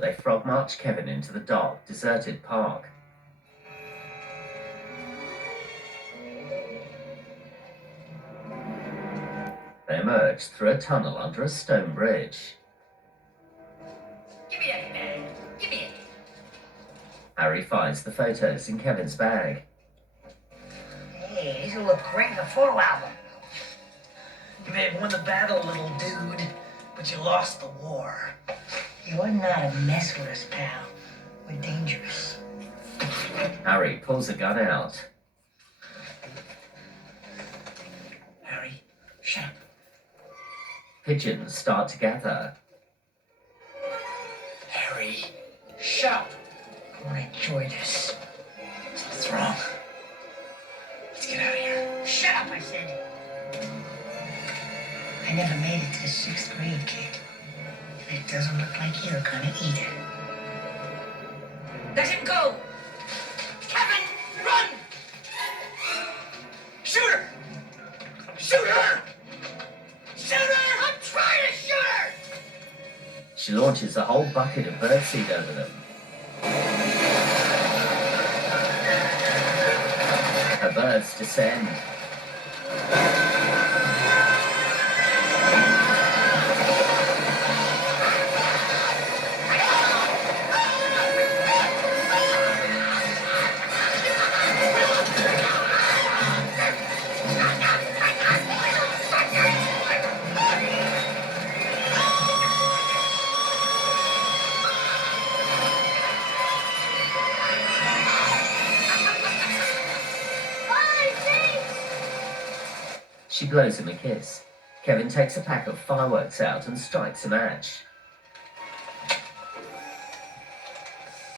They frog march Kevin into the dark, deserted park. They emerge through a tunnel under a stone bridge. Give me that bag. Give me it. Harry finds the photos in Kevin's bag. Hey, these will look great in the photo album. You may have won the battle, little dude, but you lost the war. You're not a mess with us, pal. We're dangerous. Harry pulls a gun out. Harry, shut up. Pigeons start to gather. Harry, shut up. I want to enjoy this. What's wrong? Let's get out of here. Shut up, I said. I never made it to the 6th grade, kid. And it doesn't look like you're gonna either. Let him go! Kevin, run! Shoot her! Shoot her! Shoot her! I'm trying to shoot her! She launches a whole bucket of birdseed over them. Her birds descend. She blows him a kiss. Kevin takes a pack of fireworks out and strikes a match.